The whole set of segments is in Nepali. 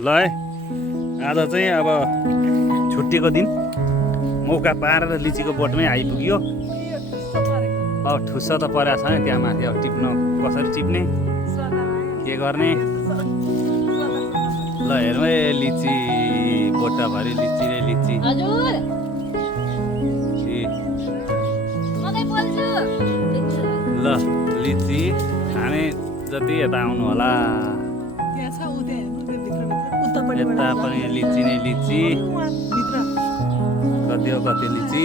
ल है आज चाहिँ अब छुट्टीको दिन मौका पारेर लिचीको बोटमै आइपुग्यो। अब ठुस्स त परेको छ नि त्यहाँ माथि, अब टिप्न कसरी टिप्ने के गर्ने। ल हेरौँ है लिची बोटाभरि लिची रे लिची। ल लिची खाने जति यता आउनु होला। यता पनि लिची नै लिची, कति हो कति लिची।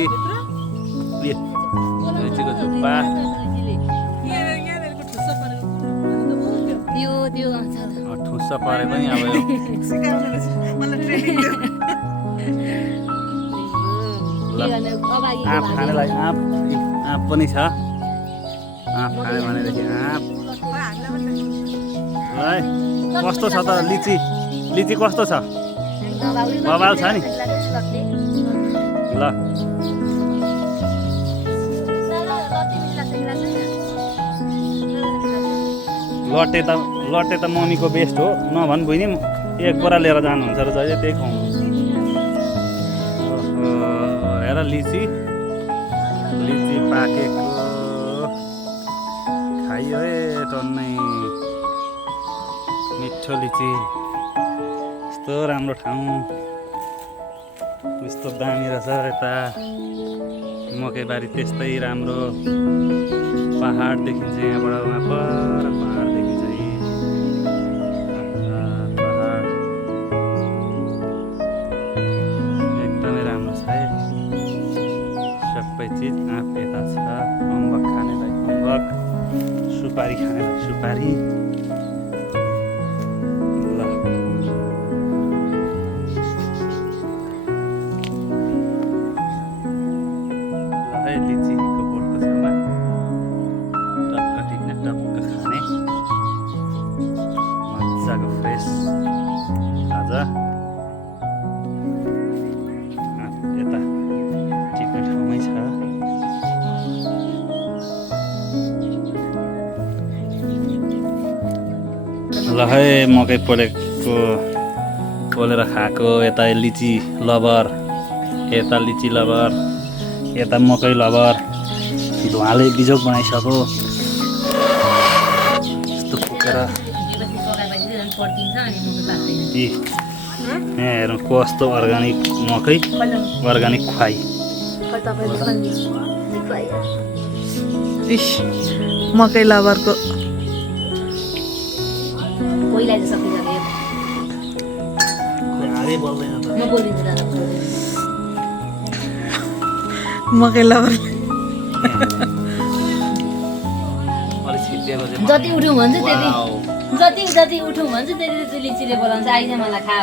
लिचीको झुप्पा ठुस्स परे पनि अब आँप खानेलाई आँप पनि छ। आँप खाने भनेदेखि आँप। है कस्तो छ त लिची? लिची कस्तो छ? बबाल छ नि। ल लट्टे त मम्मीको बेस्ट हो, नभन् बहिनी एक बोरा लिएर जानुहुन्छ र जहिले त्यही खुवाउनु। हेर लिची लिची पाकेको खाइयो है टन्नै। मिठो लिची, यस्तो राम्रो ठाउँ, यस्तो दामी रहेछ। यता मकैबारी त्यस्तै राम्रो, पहाड देखिन्छ यहाँबाट। उहाँ पर पहाड देखिन्छ यी पहाड, एकदमै राम्रो छ है सबै चिज। आँप यता छ, अम्बक खानेलाई अम्बक, सुपारी खानेलाई सुपारी। लिचीको बोटको छेउमा टक्क टिप्ने टक्क खाने मजाको फ्रेस ताजा। यता टिप्ने ठाउँमै छ। ल है मकै पोलेर खाएको। यता लिची लबर, यता लिची लबर, यता मकै लबर। धुवाले बिजोग बनाइसक्यो यस्तो फुकेर। यहाँ हेरौँ कस्तो अर्ग्यानिक मकै, अर्ग्यानिक खुवाई। मकै लबरको मकै लबर जति उठौँ भन्छ त्यति, जति उठौँ भन्छ त्यति लिचीले बोलाउँछ। आइज मलाई खा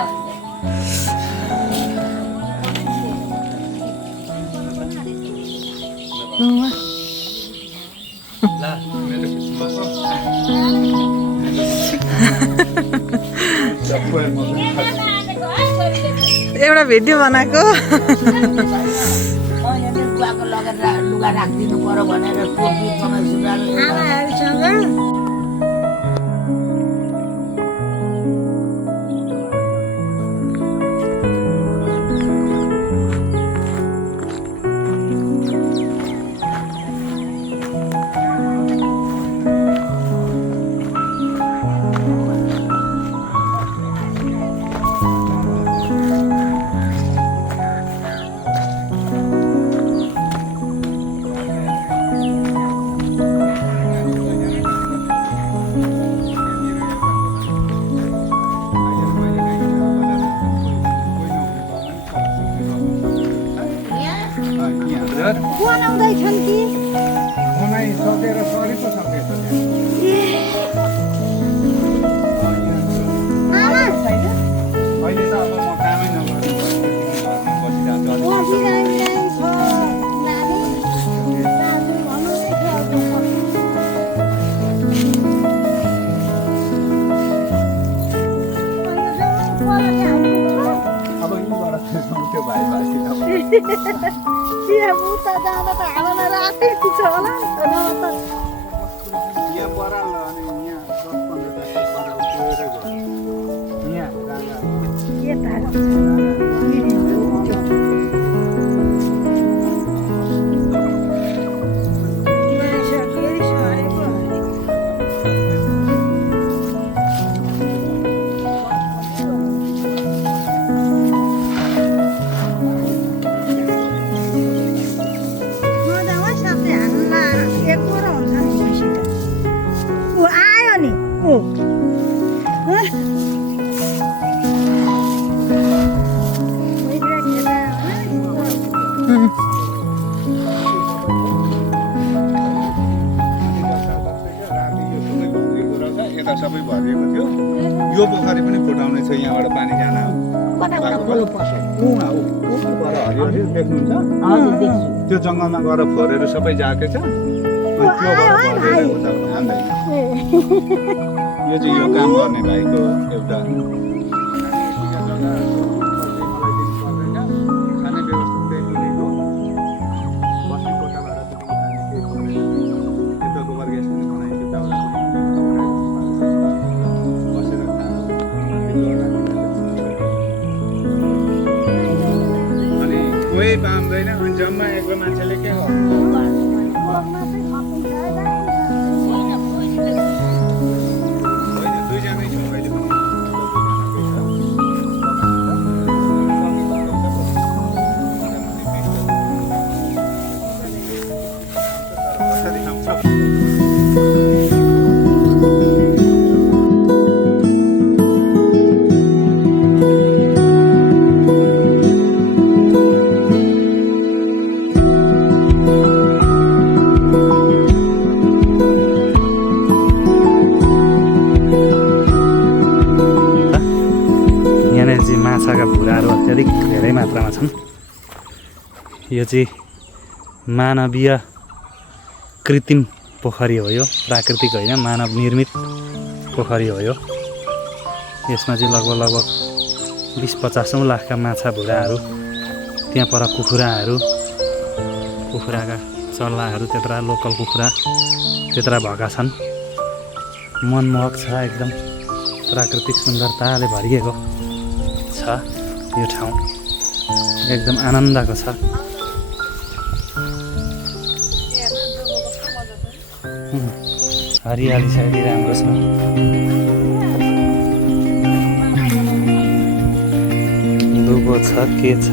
एउटा भिडियो बनाएको। लगेर लुगा राखिदिनु पर्यो भनेर टोपी बनाउँदैछन् कि सकेर सरेको सकेछ। अहिले त अब म कामै नगर्नु अब यहीँबाट त्यो भाइ भाइसित उता जाँदा त हावामा रातै पुग्छ होला। यहाँ पराल अनि यहाँ 10-15 पराल पुगेर गयो। यहाँ आयो नि ऊ यता सबै भरिएको थियो यो पोखरी पनि फुटाउने छ यहाँबाट पानी जान हरियो हरियो देख्नुहुन्छ त्यो जङ्गलमा गएर फोहोरहरू सबै जाके छ यो चाहिँ यो काम गर्ने भाइको एउटा खाने व्यवस्था बस्ने कोठा भएर यता गोबर ग्यास पनि बनाइन्छ बसेर अनि कोही पाउँदैन अनि जम्मा एकलो मान्छेले के गर्नु माछाका भुराहरू अत्याधिक धेरै मात्रामा छन्। यो चाहिँ मानवीय कृत्रिम पोखरी हो, यो प्राकृतिक होइन, मानव निर्मित पोखरी हो यो। यसमा चाहिँ लगभग 20-50 लाखका माछा भुराहरू, त्यहाँ पर कुखुराका चल्लाहरू, त्यत्रा लोकल कुखुरा त्यत्रा भएका छन्। मनमोहक छ, एकदम प्राकृतिक सुन्दरताले भरिएको छ यो ठाउँ, एकदम आनन्दको छ। हरियाली छ, यति राम्रो छ। दुबो छ, के छ।